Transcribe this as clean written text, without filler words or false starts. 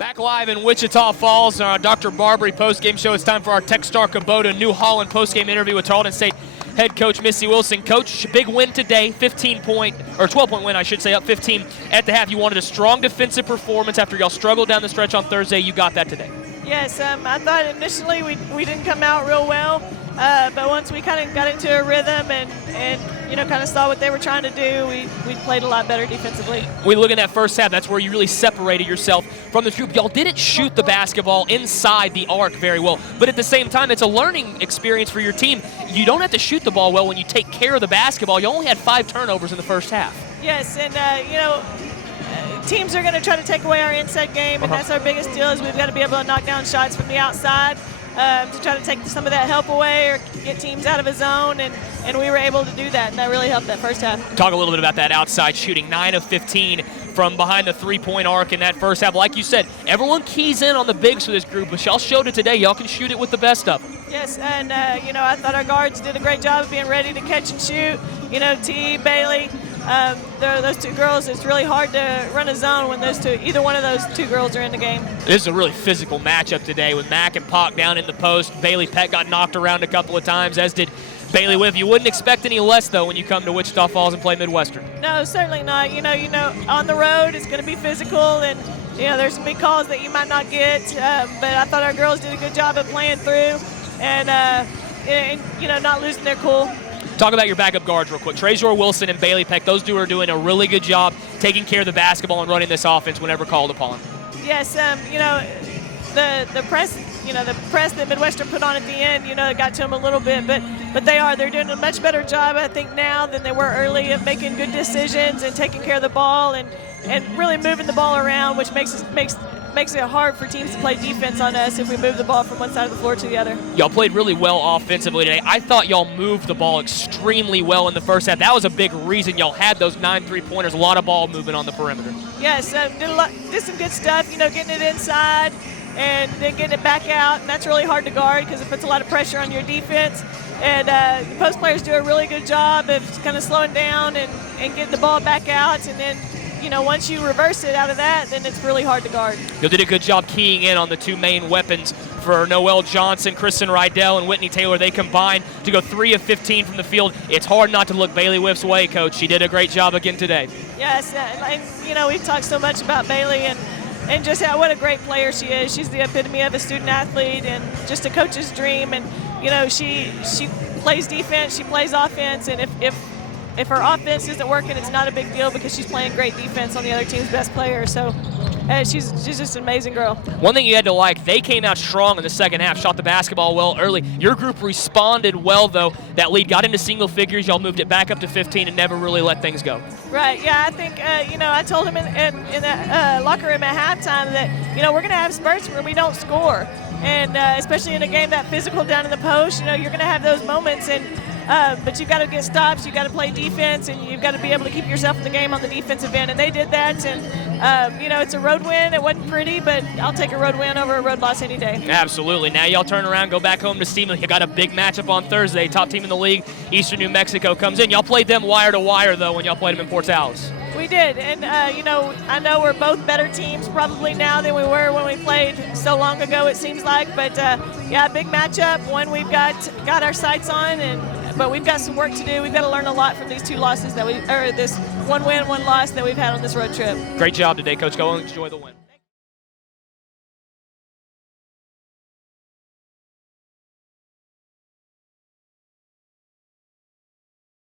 Back live in Wichita Falls, our Dr. Barbary postgame show. It's time for our Techstar Kubota New Holland postgame interview with Tarleton State head coach Missy Wilson. Coach, big win today, 12-point win, I should say, up 15 at the half. You wanted a strong defensive performance after y'all struggled down the stretch on Thursday. You got that today. Yes, I thought initially we didn't come out real well, but once we kind of got into a rhythm and kind of saw what they were trying to do, we played a lot better defensively. We look at that first half, that's where you really separated yourself from the group. Y'all didn't shoot the basketball inside the arc very well, but at the same time, it's a learning experience for your team. You don't have to shoot the ball well when you take care of the basketball. You only had 5 turnovers in the first half. Yes, and teams are going to try to take away our inside game, and that's our biggest deal is we've got to be able to knock down shots from the outside to try to take some of that help away or get teams out of a zone, and we were able to do that, and that really helped that first half. Talk a little bit about that outside shooting, 9 of 15 from behind the three-point arc in that first half. Like you said, everyone keys in on the bigs for this group, but y'all showed it today. Y'all can shoot it with the best of them. Yes, and I thought our guards did a great job of being ready to catch and shoot. T, Bailey, those two girls, it's really hard to run a zone when either one of those two girls are in the game. This is a really physical matchup today with Mack and Pock down in the post. Bailey Peck got knocked around a couple of times, as did Bailey Whiff. You wouldn't expect any less, though, when you come to Wichita Falls and play Midwestern. No, certainly not. On the road, it's going to be physical, and there's some big calls that you might not get. But I thought our girls did a good job of playing through, and not losing their cool. Talk about your backup guards real quick. Trezor Wilson and Bailey Peck, those two are doing a really good job taking care of the basketball and running this offense whenever called upon. Yes, the press, the press that Midwestern put on at the end, it got to them a little bit, but they're doing a much better job, I think, now than they were early of making good decisions and taking care of the ball and really moving the ball around, which makes it hard for teams to play defense on us if we move the ball from one side of the floor to the other. Y'all played really well offensively today. I thought y'all moved the ball extremely well in the first half. That was a big reason y'all had those 9 3-pointers, a lot of ball movement on the perimeter. Yes, did some good stuff, getting it inside and then getting it back out, and that's really hard to guard because it puts a lot of pressure on your defense. And the post players do a really good job of kind of slowing down and getting the ball back out, and then once you reverse it out of that, then it's really hard to guard. You did a good job keying in on the two main weapons for Noelle Johnson, Kristen Rydell, and Whitney Taylor. They combined to go 3 of 15 from the field. It's hard not to look Bailey Whiff's way, Coach. She did a great job again today. Yes, and we've talked so much about Bailey and just what a great player she is. She's the epitome of a student athlete and just a coach's dream. And she plays defense, she plays offense, and if her offense isn't working, it's not a big deal because she's playing great defense on the other team's best player. So she's just an amazing girl. One thing you had to like, they came out strong in the second half, shot the basketball well early. Your group responded well, though. That lead got into single figures. Y'all moved it back up to 15 and never really let things go. Right, yeah, I think, I told him in the locker room at halftime that, we're going to have spurts where we don't score. And especially in a game that physical down in the post, you're going to have those moments. But you've got to get stops, you've got to play defense, and you've got to be able to keep yourself in the game on the defensive end. And they did that, and, it's a road win. It wasn't pretty, but I'll take a road win over a road loss any day. Absolutely. Now y'all turn around, go back home to Steamle. You got a big matchup on Thursday. Top team in the league, Eastern New Mexico, comes in. Y'all played them wire to wire, though, when y'all played them in Port Alice. We did, and I know we're both better teams probably now than we were when we played so long ago, it seems like. But big matchup, one we've got our sights on, but we've got some work to do. We've got to learn a lot from these 2 losses this 1 win, 1 loss that we've had on this road trip. Great job today, Coach. Go and enjoy the win.